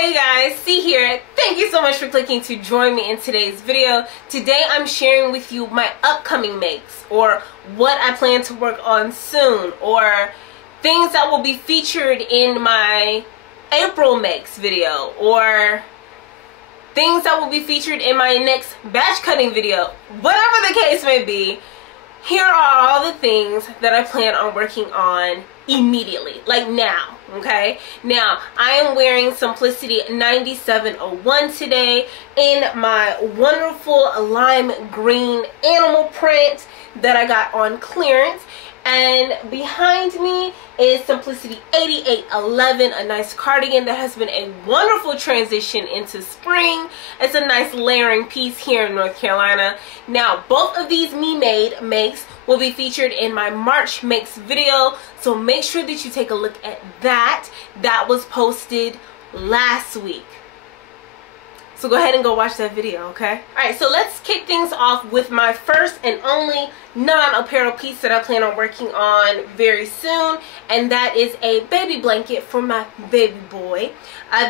Hey guys, C here. Thank you so much for clicking to join me in today's video. Today I'm sharing with you my upcoming makes, or what I plan to work on soon, or things that will be featured in my April makes video, or things that will be featured in my next batch cutting video. Whatever the case may be, here are all the things that I plan on working on immediately, like now. Okay, now I am wearing Simplicity 9701 today in my wonderful lime green animal print that I got on clearance. And behind me is Simplicity 8811, a nice cardigan that has been a wonderful transition into spring. It's a nice layering piece here in North Carolina. Now, both of these me-made makes will be featured in my March makes video, so make sure that you take a look at that. That was posted last week. So go ahead and go watch that video, okay? Alright, so let's kick things off with my first and only non-apparel piece that I plan on working on very soon, and that is a baby blanket for my baby boy.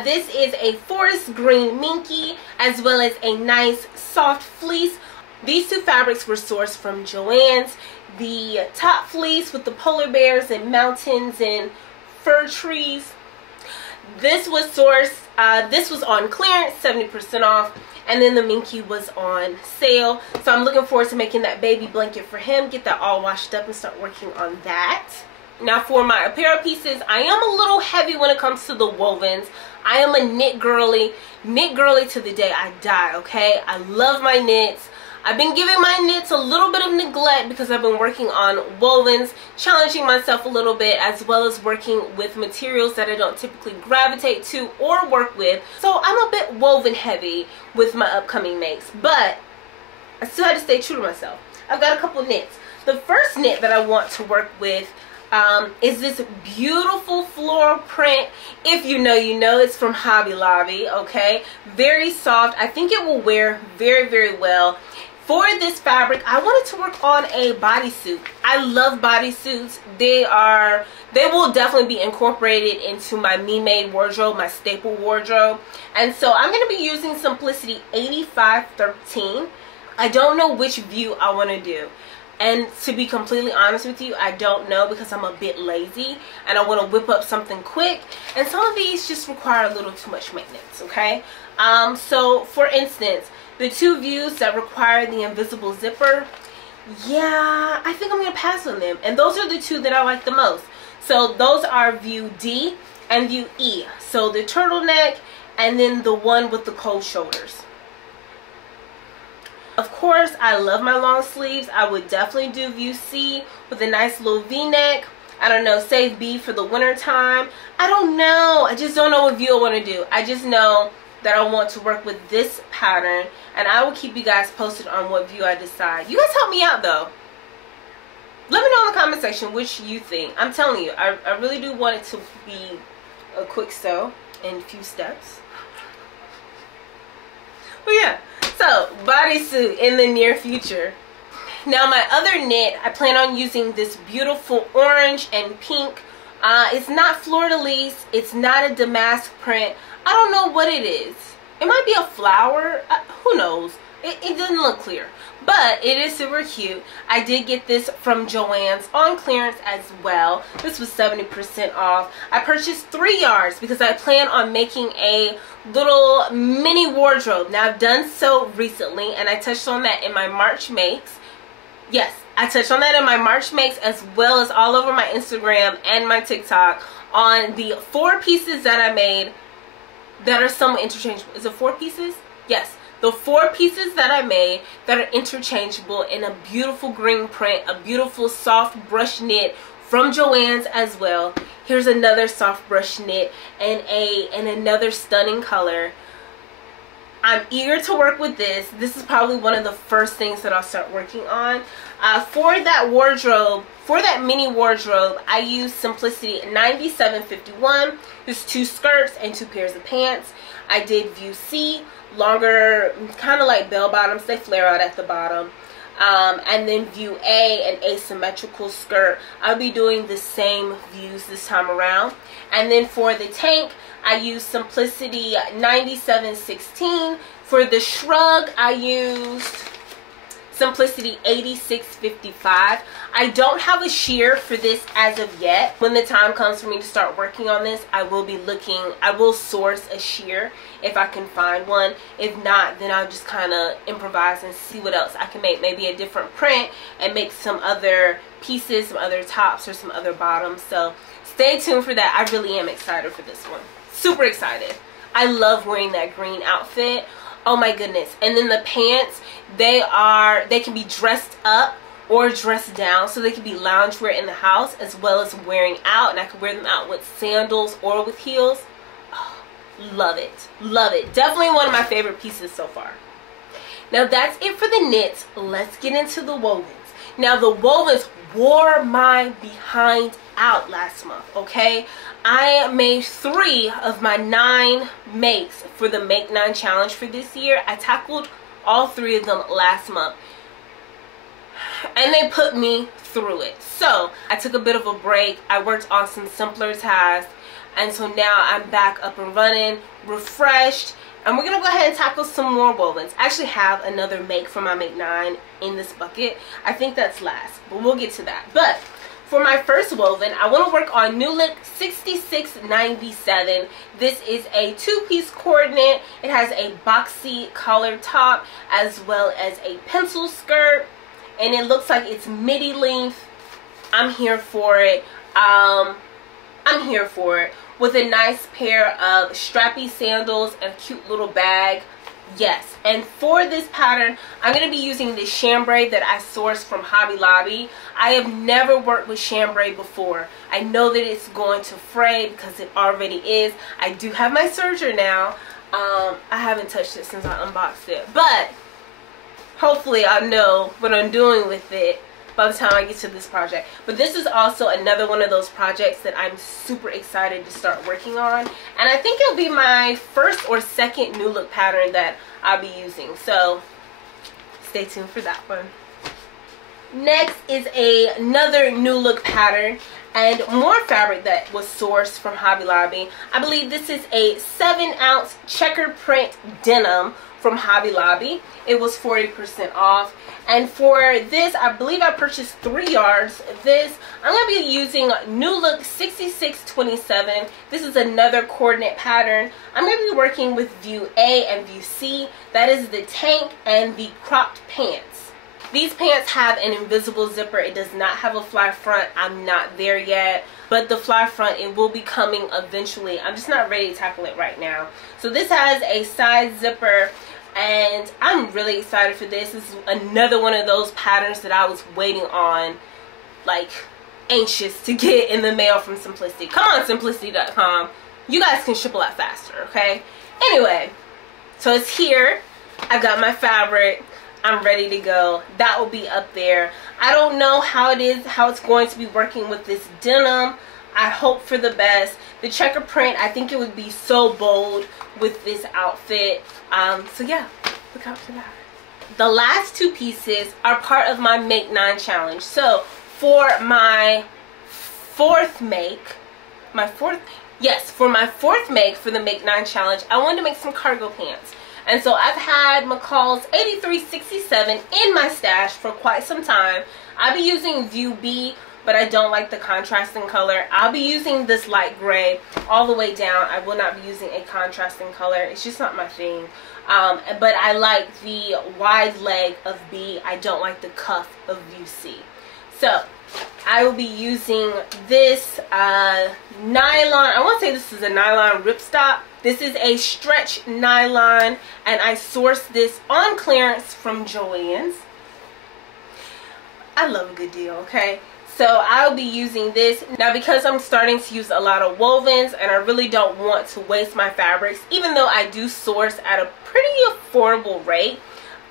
This is a forest green minky as well as a nice soft fleece. These two fabrics were sourced from Joann's. The top fleece with the polar bears and mountains and fir trees. This was sourced, this was on clearance, 70% off, and then the minky was on sale. So I'm looking forward to making that baby blanket for him, get that all washed up and start working on that. Now for my apparel pieces, I am a little heavy when it comes to the wovens. I am a knit girly to the day I die, okay? I love my knits. I've been giving my knits a little bit of neglect because I've been working on wovens, challenging myself a little bit, as well as working with materials that I don't typically gravitate to or work with. So I'm a bit woven heavy with my upcoming makes, but I still had to stay true to myself. I've got a couple knits. The first knit that I want to work with is this beautiful floral print. If you know, you know. It's from Hobby Lobby, okay? Very soft. I think it will wear very, very well. For this fabric, I wanted to work on a bodysuit. I love bodysuits. They will definitely be incorporated into my me-made wardrobe, my staple wardrobe. And so I'm going to be using Simplicity 8513. I don't know which view I want to do. And to be completely honest with you, I don't know because I'm a bit lazy and I want to whip up something quick. And some of these just require a little too much maintenance, okay? So for instance, the two views that require the invisible zipper, yeah, I think I'm going to pass on them. And those are the two that I like the most. So those are view D and view E. So the turtleneck and then the one with the cold shoulders. Of course, I love my long sleeves. I would definitely do view C with a nice little V-neck. I don't know, save B for the winter time. I don't know. I just don't know what view I want to do. I just know that I want to work with this pattern, and I will keep you guys posted on what view I decide. You guys help me out though. Let me know in the comment section which you think. I'm telling you, I really do want it to be a quick sew in a few steps. But yeah, so bodysuit in the near future. Now my other knit, I plan on using this beautiful orange and pink. It's not fleur-de-lis, it's not a damask print. I don't know what it is. It might be a flower. Who knows? It doesn't look clear. But it is super cute. I did get this from Joann's on clearance as well. This was 70% off. I purchased 3 yards because I plan on making a little mini wardrobe. Now I've done so recently and I touched on that in my March makes. Yes, I touched on that in my March makes as well as all over my Instagram and my TikTok on the 4 pieces that I made that are somewhat interchangeable. Is it 4 pieces? Yes. The 4 pieces that I made that are interchangeable in a beautiful green print, a beautiful soft brush knit from Joann's as well. Here's another soft brush knit and another stunning color. I'm eager to work with this. This is probably one of the first things that I'll start working on. For that wardrobe, for that mini wardrobe, I used Simplicity 9751. There's 2 skirts and 2 pairs of pants. I did view C, longer, kind of like bell bottoms. They flare out at the bottom. And then view A, an asymmetrical skirt. I'll be doing the same views this time around. And then for the tank, I used Simplicity 9716. For the shrug, I used Simplicity 8655. I don't have a sheer for this as of yet. When the time comes for me to start working on this, I will source a sheer if I can find one. If not, then I'll just kind of improvise and see what else I can make. Maybe a different print and make some other pieces, some other tops or some other bottoms. So stay tuned for that. I really am excited for this one. Super excited. I love wearing that green outfit. Oh my goodness. And then the pants, they can be dressed up or dressed down, so they can be loungewear in the house as well as wearing out, and I can wear them out with sandals or with heels. Oh, love it. Love it. Definitely one of my favorite pieces so far. Now that's it for the knits. Let's get into the wovens. Now the wovens wore my behind out last month, okay? I made 3 of my 9 makes for the Make 9 challenge for this year. I tackled all 3 of them last month, and they put me through it. So I took a bit of a break. I worked on some simpler tasks, and so now I'm back up and running, refreshed, and we're gonna go ahead and tackle some more wovens. I actually have another make for my Make 9 in this bucket. I think that's last, but we'll get to that. But for my first woven, I want to work on New Look 6697. This is a 2-piece coordinate. It has a boxy collar top as well as a pencil skirt, and it looks like it's midi length. I'm here for it. I'm here for it. With a nice pair of strappy sandals and a cute little bag. Yes, and for this pattern, I'm going to be using this chambray that I sourced from Hobby Lobby. I have never worked with chambray before. I know that it's going to fray because it already is. I do have my serger now. I haven't touched it since I unboxed it, but hopefully I'll know what I'm doing with it by the time I get to this project. But this is also another one of those projects that I'm super excited to start working on, and I think it'll be my first or second New Look pattern that I'll be using, so stay tuned for that one. Next is another New Look pattern and more fabric that was sourced from Hobby Lobby. I believe this is a 7-ounce checker print denim from Hobby Lobby. It was 40% off. And for this, I believe I purchased 3 yards. This, I'm going to be using New Look 6627. This is another coordinate pattern. I'm going to be working with view A and view C. That is the tank and the cropped pants. These pants have an invisible zipper. It does not have a fly front. I'm not there yet. But the fly front, it will be coming eventually. I'm just not ready to tackle it right now. So this has a side zipper, and I'm really excited for this. This is another one of those patterns that I was waiting on, like anxious to get in the mail from Simplicity. Come on, simplicity.com. You guys can ship a lot faster, okay? Anyway, so it's here. I've got my fabric. I'm ready to go. That will be up there. I don't know how it's going to be working with this denim. I hope for the best. The checker print, I think it would be so bold with this outfit. So yeah, look out for that. The last 2 pieces are part of my Make 9 challenge. So for my fourth make for the Make 9 challenge, I wanted to make some cargo pants. And so I've had McCall's 8367 in my stash for quite some time. I'll be using view B, but I don't like the contrasting color. I'll be using this light gray all the way down. I will not be using a contrasting color. It's just not my thing. But I like the wide leg of B. I don't like the cuff of view C. So I will be using this nylon. I want to say this is a nylon ripstop. This is a stretch nylon, and I sourced this on clearance from Joann's. I love a good deal, okay? So I'll be using this. Now, because I'm starting to use a lot of wovens and I really don't want to waste my fabrics, even though I do source at a pretty affordable rate,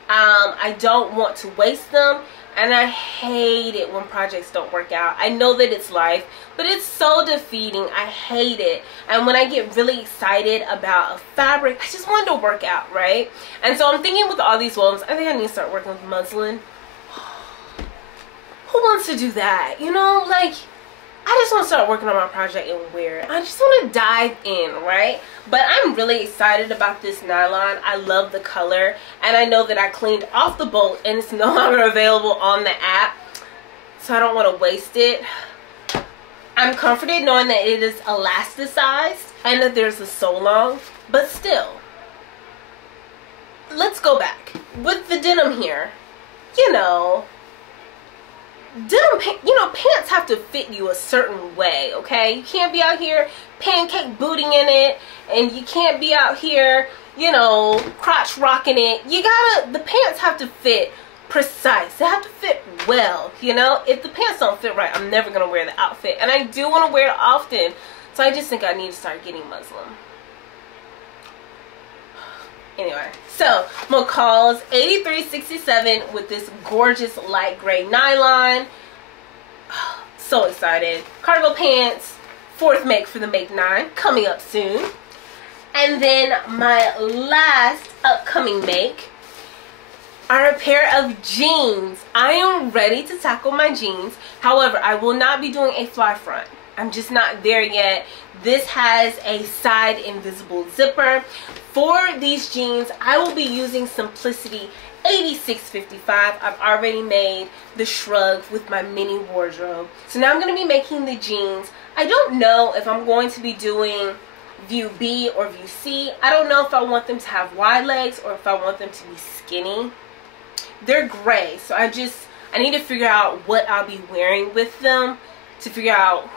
I don't want to waste them. And I hate it when projects don't work out. I know that it's life, but it's so defeating. I hate it. And when I get really excited about a fabric, I just want it to work out, right? And so I'm thinking with all these wovens, I think I need to start working with muslin. wants to do that? You know, like, I just want to start working on my project and wear it. I just want to dive in, right? But I'm really excited about this nylon. I love the color, and I know that I cleaned off the bolt and it's no longer available on the app, so I don't want to waste it. I'm comforted knowing that it is elasticized and that there's a sew-along, but still. Let's go back. With the denim here, you know, pants have to fit you a certain way, okay? You can't be out here pancake booting in it, and you can't be out here, you know, crotch rocking it. The pants have to fit precise. They have to fit well, you know? If the pants don't fit right, I'm never gonna wear the outfit, and I do want to wear it often, so I just think I need to start getting Muslim. Anyway, so McCall's 8367 with this gorgeous light gray nylon. So excited. Cargo pants, 4th make for the Make 9, coming up soon. And then my last upcoming make are a pair of jeans. I am ready to tackle my jeans. However, I will not be doing a fly front. I'm just not there yet. This has a side invisible zipper. For these jeans, I will be using Simplicity 8655. I've already made the shrug with my mini wardrobe. So now I'm going to be making the jeans. I don't know if I'm going to be doing view B or view C. I don't know if I want them to have wide legs or if I want them to be skinny. They're gray, so I need to figure out what I'll be wearing with them to figure out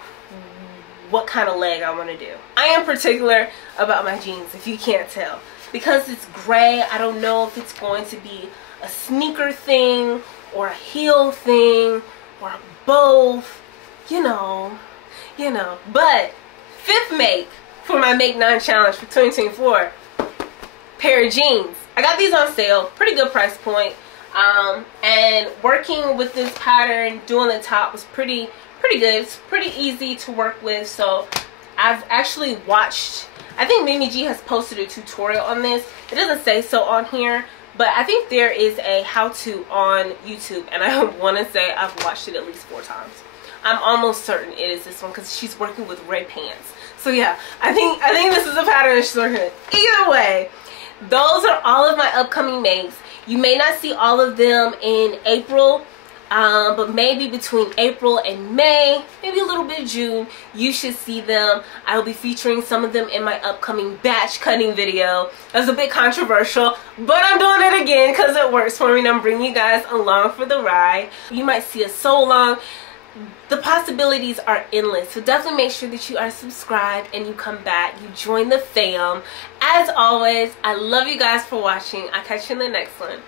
what kind of leg I want to do. I am particular about my jeans, if you can't tell. Because it's gray, I don't know if it's going to be a sneaker thing or a heel thing or both, you know. But 5th make for my Make 9 challenge for 2024, pair of jeans. I got these on sale, pretty good price point. And working with this pattern, doing the top was pretty good. It's pretty easy to work with. So I've actually watched, I think Mimi G has posted a tutorial on this. It doesn't say so on here, but I think there is a how-to on YouTube, and I want to say I've watched it at least 4 times. I'm almost certain it is this one because she's working with red pants. So yeah, I think this is the pattern she's working with. Either way, those are all of my upcoming makes. You may not see all of them in April, but maybe between April and May, maybe a little bit of June, you should see them. I will be featuring some of them in my upcoming batch cutting video. That's a bit controversial, but I'm doing it again because it works for me and I'm bringing you guys along for the ride. You might see a sew along. The possibilities are endless, so definitely make sure that you are subscribed and you come back, you join the fam. As always, I love you guys for watching. I'll catch you in the next one.